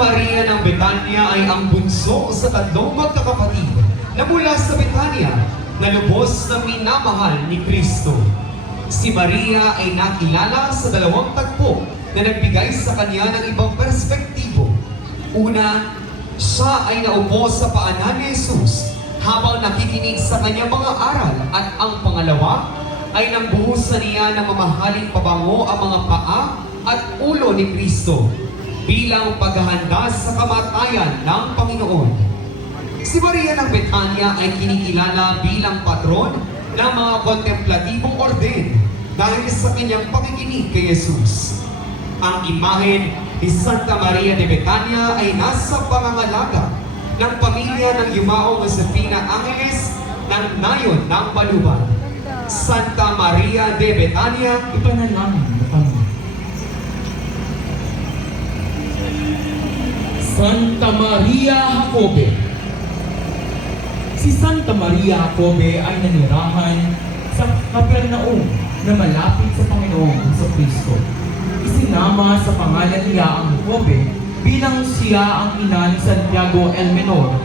Maria ng Betania ay ang bunso sa tatlong magkakapatid na mula sa Betania na lubos na minamahal ni Kristo. Si Maria ay nakilala sa dalawang tagpo na nagbigay sa kanya ng ibang perspektibo. Una, siya ay naupo sa paanan ni Jesus habang nakikinig sa kanyang mga aral, at ang pangalawa ay nangbuhusan niya ng mamahaling pabango ang mga paa at ulo ni Kristo bilang paghahanda sa kamatayan ng Panginoon. Si Maria ng Betania ay kinikilala bilang patron ng mga kontemplatibong orden dahil sa kanyang pakikinig kay Jesus. Ang imahen ni Santa Maria de Betania ay nasa pangangalaga ng pamilya ng yumaong Josefina Angeles ng Nayon ng Baluban. Santa Maria de Betania, Ipanalangin mo kami. Santa Maria Jacobe. Si Santa Maria Jacobe ay nanirahan sa Capernaum na malapit sa Panginoong Kristo. Isinama sa pangalan niya ang Jacobe bilang siya ang ina ni Santiago el Menor